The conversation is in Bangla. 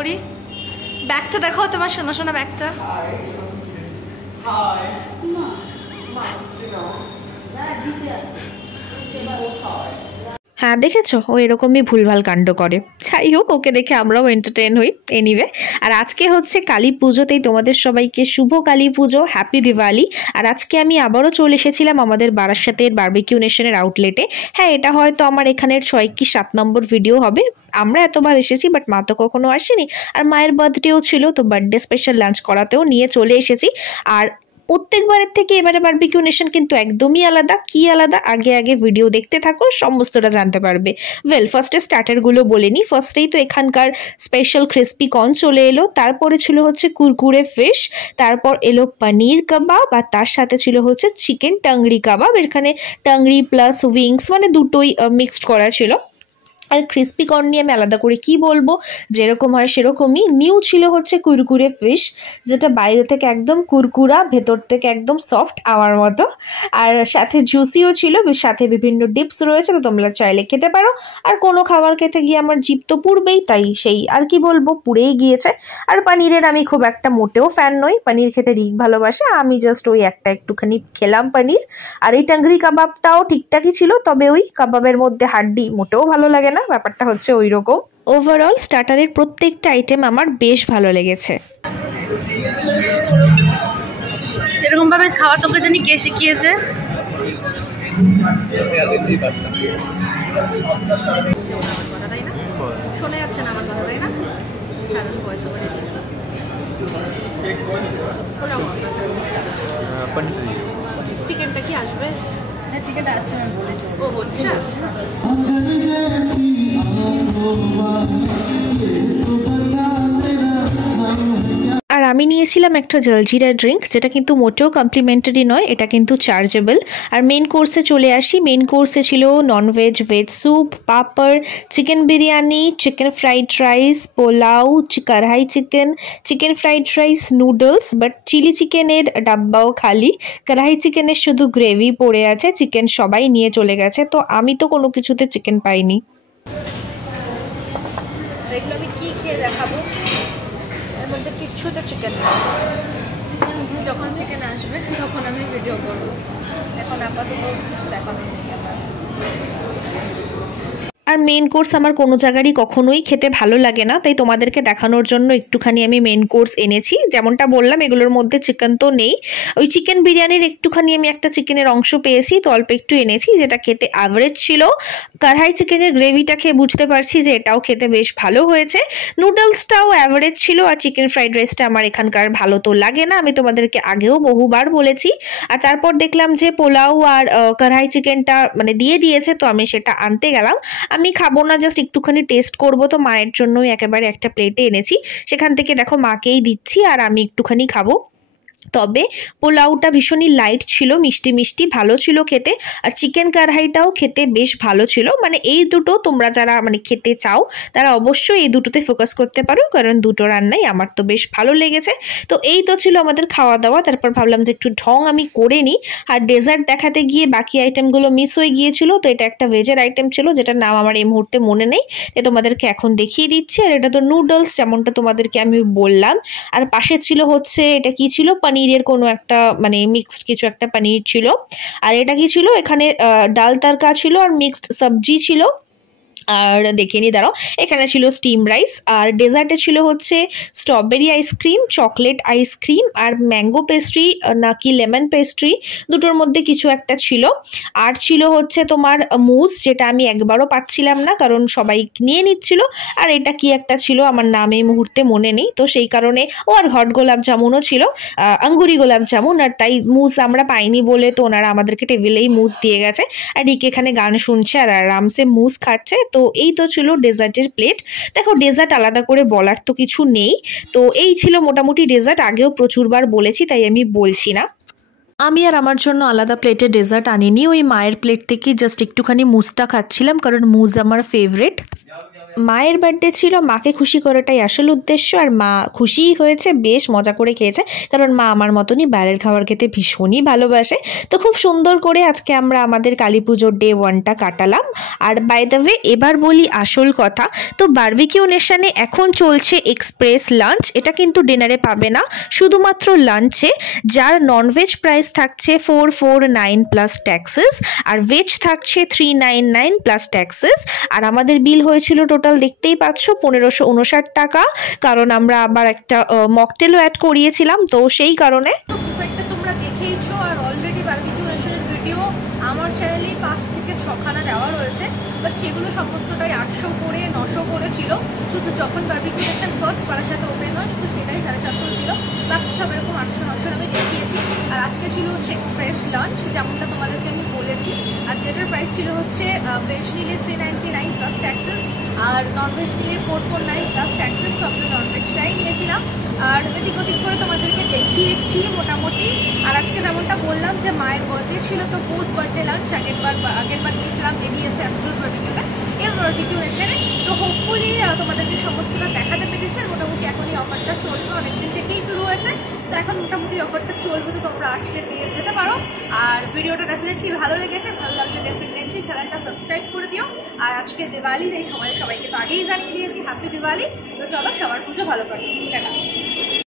করি। ব্যাগটা দেখো তোমার, সোনা সোনা ব্যাগটা। হ্যাঁ দেখেছো, ও এরকমই ভুলভাল কাণ্ড করে। যাই হোক, ওকে দেখে আমরাও এন্টারটেন হই। এনিওয়ে, আর আজকে হচ্ছে কালী পুজোতেই তোমাদের সবাইকে শুভ কালী পুজো, হ্যাপি দিওয়ালি। আর আজকে আমি আবারও চলে এসেছিলাম আমাদের বারাসাতের বারবিকিউ নেশনের আউটলেটে। হ্যাঁ, এটা হয়তো আমার এখানের 6 কি 7 নম্বর ভিডিও হবে। আমরা এতবার এসেছি, বাট মা তো কখনো আসেনি। আর মায়ের বার্থডেও ছিল, তো বার্থডে স্পেশাল লাঞ্চ করাতেও নিয়ে চলে এসেছি। আর প্রত্যেকবারের থেকে এবারে বারবিকিউ নেশন কিন্তু একদমই আলাদা। কি আলাদা, আগে আগে ভিডিও দেখতে থাকো, সমস্তটা জানতে পারবে। ওয়েল, ফার্স্টে স্টার্টারগুলো বলে নিই। ফার্স্টেই তো এখানকার স্পেশাল ক্রিস্পি কর্ন চলে এলো, তারপরে ছিল হচ্ছে কুরকুরে ফিশ, তারপর এলো পনির কাবাব, আর তার সাথে ছিল হচ্ছে চিকেন টাংরি কাবাব। এখানে টাংরি প্লাস উইংস মানে দুটোই মিক্সড করা ছিল। আর ক্রিস্পি কর্ন নিয়ে আমি আলাদা করে কি বলবো, যেরকম হয় সেরকমই। নিউ ছিল হচ্ছে কুরকুরে ফিশ, যেটা বাইরে থেকে একদম কুরকুরা, ভেতর থেকে একদম সফট আমার মতো। আর সাথে জুসিও ছিল, সাথে বিভিন্ন ডিপস রয়েছে, তো তোমরা চাইলে খেতে পারো। আর কোনো খাবার খেতে গিয়ে আমার জিভ তো পুড়বেই, তাই সেই আর কি বলবো, পুড়েই গিয়েছে। আর পনিরের আমি খুব একটা মোটেও ফ্যান নই, পনির খেতে রিক ভালোবাসে, আমি জাস্ট ওই একটা একটুখানি খেলাম পনির। আর এই টাংরি কাবাবটাও ঠিকঠাকই ছিল, তবে ওই কাবাবের মধ্যে হাড্ডি মোটেও ভালো লাগে না, ব্যাপারটা হচ্ছে ওই রকম। ওভারঅল স্টার্টারের প্রত্যেকটা আইটেম আমার বেশ ভালো লেগেছে। এরকম ভাবে খাওয়া তোকে জানি কে শিখিয়েছে? শোনা যাচ্ছে না আমার কথা, তাই না? চিকেনটা কি আসবে? হ্যাঁ, চিকেনটা আসছে, আমি বলেছি। ও হচ্ছে। আর আমি নিয়েছিলাম একটা জলজিরা ড্রিঙ্ক, যেটা কিন্তু মোটেও কমপ্লিমেন্টারি নয়, এটা কিন্তু চার্জেবল। আর মেন কোর্সে চলে আসি। মেন কোর্সে ছিল non veg, veg soup, papad, chicken biryani, chicken fried rice, pulao, kadai chicken, chicken fried rice, noodles, but chilli চিকেনের ডাব্বাও খালি, কড়াই চিকেনের শুধু গ্রেভি পড়ে আছে, চিকেন সবাই নিয়ে চলে গেছে, তো আমি তো কোনো কিছুতে চিকেন পাইনি। এগুলো আমি কি খেয়ে দেখাবো? এর মধ্যে কিচ্ছুতে চিকেন নেই। যখন চিকেন আসবে তখন আমি ভিডিও করবো, এখন আপাতত কিছু দেখানো নেই আমার। আর মেন কোর্স আমার কোনো জায়গারই কখনোই খেতে ভালো লাগে না, তাই তোমাদেরকে দেখানোর জন্য একটুখানি আমি মেন কোর্স এনেছি। যেমনটা বললাম, এগুলোর মধ্যে চিকেন তো নেই। ওই চিকেন বিরিয়ানির একটুখানি আমি একটা চিকেনের অংশ পেয়েছি, তো অল্প একটু এনেছি, যেটা খেতে অ্যাভারেজ ছিল। কড়াই চিকেনের গ্রেভিটা খেয়ে বুঝতে পারছি যে এটাও খেতে বেশ ভালো হয়েছে। নুডলসটাও অ্যাভারেজ ছিল। আর চিকেন ফ্রাইড রাইসটা আমার এখানকার ভালো তো লাগে না, আমি তোমাদেরকে আগেও বহুবার বলেছি। আর তারপর দেখলাম যে পোলাও আর কড়াই চিকেনটা মানে দিয়ে দিয়েছে, তো আমি সেটা আনতে গেলাম। আমি খাবো না, জাস্ট একটুখানি টেস্ট করবো, তো মায়ের জন্যই একেবারে একটা প্লেটে এনেছি। সেখান থেকে দেখো মাকেই দিচ্ছি, আর আমি একটুখানি খাবো। তবে পোলাওটা ভীষণই লাইট ছিল, মিষ্টি মিষ্টি, ভালো ছিল খেতে। আর চিকেন কড়াইটাও খেতে বেশ ভালো ছিল। মানে এই দুটো তোমরা যারা মানে খেতে চাও, তারা অবশ্যই এই দুটোতে ফোকাস করতে পারো, কারণ দুটো রান্নাই আমার তো বেশ ভালো লেগেছে। তো এই তো ছিল আমাদের খাওয়া দাওয়া। তারপর ভাবলাম যে একটু ঢং আমি করে নিই। আর ডেজার্ট দেখাতে গিয়ে বাকি আইটেমগুলো মিস হয়ে গিয়েছিল, তো এটা একটা ভেজের আইটেম ছিল, যেটার নাম আমার এই মুহূর্তে মনে নেই, তাই তোমাদেরকে এখন দেখিয়ে দিচ্ছি। আর এটা তো নুডলস, যেমনটা তোমাদেরকে আমি বললাম। আর পাশে ছিল হচ্ছে, এটা কি ছিল, পনিরের কোনো একটা মানে মিক্সড কিছু একটা পনির ছিল। আর এটা কি ছিল, এখানে ডাল তরকা ছিল, আর মিক্সড সবজি ছিল। আর দেখে নি, দাঁড়াও, এখানে ছিল স্টিম রাইস। আর ডেজার্টে ছিল হচ্ছে স্ট্রবেরি আইসক্রিম, চকলেট আইসক্রিম, আর ম্যাঙ্গো পেস্ট্রি নাকি লেমন পেস্ট্রি, দুটোর মধ্যে কিছু একটা ছিল। আর ছিল হচ্ছে তোমার মুস, যেটা আমি একবারও পাচ্ছিলাম না, কারণ সবাই নিয়ে নিচ্ছিল। আর এটা কি একটা ছিল, আমার নাম এই মুহূর্তে মনে নেই, তো সেই কারণে। ও আর হট গোলাপ জামুনও ছিল, আঙ্গুরি গোলাপ জামুন। আর তাই মুস আমরা পাইনি বলে তো ওনারা আমাদেরকে টেবিলেই মুস দিয়ে গেছে। আর রিক এখানে গান শুনছে আর আরামসে মুস খাচ্ছে। তো এই তো ছিল ডেজার্টের প্লেট। দেখো, ডেজার্ট আলাদা করে বলার তো কিছু নেই। তো এই ছিল মোটামুটি ডেজার্ট, আগেও প্রচুরবার বলেছি, তাই আমি বলছি না। আমি আর আমার জন্য আলাদা প্লেটে ডেজার্ট আনিনি, ওই মায়ের প্লেট থেকে জাস্ট একটুখানি মুসটা খাচ্ছিলাম, কারণ মুস আমার ফেভারিট। মায়ের বার্থডে ছিল, মাকে খুশি করাটাই আসল উদ্দেশ্য, আর মা খুশিই হয়েছে, বেশ মজা করে খেয়েছে, কারণ মা আমার মতনই বাইরের খাবার খেতে ভীষণই ভালোবাসে। তো খুব সুন্দর করে আজকে আমরা আমাদের কালী পুজোর ডে 1টা কাটালাম। আর বাই দ্য ওয়ে এবার বলি আসল কথা, তো বারবিকিউ নেশনে এখন চলছে এক্সপ্রেস লাঞ্চ। এটা কিন্তু ডিনারে পাবে না, শুধুমাত্র লাঞ্চে, যার ননভেজ প্রাইস থাকছে 449 প্লাস ট্যাক্সেস, আর ভেজ থাকছে 399 প্লাস ট্যাক্সেস। আর আমাদের বিল হয়েছিল টোটাল দেখতেই পাচ্ছ 1559 টাকা, কারণ আমরা আবার একটা মকটেলও অ্যাড করিয়েছিলাম, তো সেই কারণে। তো বুফেটটা তোমরা দেখেইছো, আর অলরেডি বারবিকিউ নেশনের ভিডিও আমার চ্যানেলে 5 থেকে 6খানা দেওয়া রয়েছে, বাট সেগুলো সমস্তটাই 800 করে 900 করে ছিল। শুধু যখন বারবিকিউ নেশন ফার্স্ট বারাসাতে ওপেন হয় শুধু সেটাই 450 ছিল, বাকি সব এরকম 800-900 আমি দেখিয়েছি। আর আজকে ছিল হচ্ছে এক্সপ্রেস লাঞ্চ, যেমনটা তোমাদেরকে আমি বলেছি, আর যেটার প্রাইস ছিল হচ্ছে ভেজ নিলে 399 প্লাস ট্যাক্সেস, আর ননভেজ নিলে 449 প্লাস ট্যাক্সেস। তো আমরা ননভেজটাই নিয়েছিলাম, আর এদিক ওদিক করে তোমাদেরকে দেখিয়েছি মোটামুটি। আর আজকে যেমনটা বললাম যে মায়ের বার্থডে ছিল, তো পোস্ট বার্থডে লাঞ্চ আগেরবার নিয়েছিলাম এবিএস অ্যাবসোলুট বারবিকিউতে, এর বারবিকিউ নেশনে। তো হোপফুলি তোমাদেরকে সমস্তটা দেখাতে পেরেছি। আর মোটামুটি এখন এই অফারটা চলবে, অনেকদিন থেকেই শুরু হয়েছে, তো এখন মোটামুটি অফারটা চলবে, তো তোমরা আসলে পেয়ে যেতে পারো। আর ভিডিওটা ডেফিনেটলি ভালো লেগেছে, ভালো লাগলে ডেফিনেটলি চ্যানেলটা সাবস্ক্রাইব করে দিও। আর আজকে দিওয়ালির এই সময় সবাইকে তো আগেই জানিয়ে দিয়েছি হ্যাপি দিওয়ালি। তো চলো সবার পুজো ভালো কাটুক, টাটা।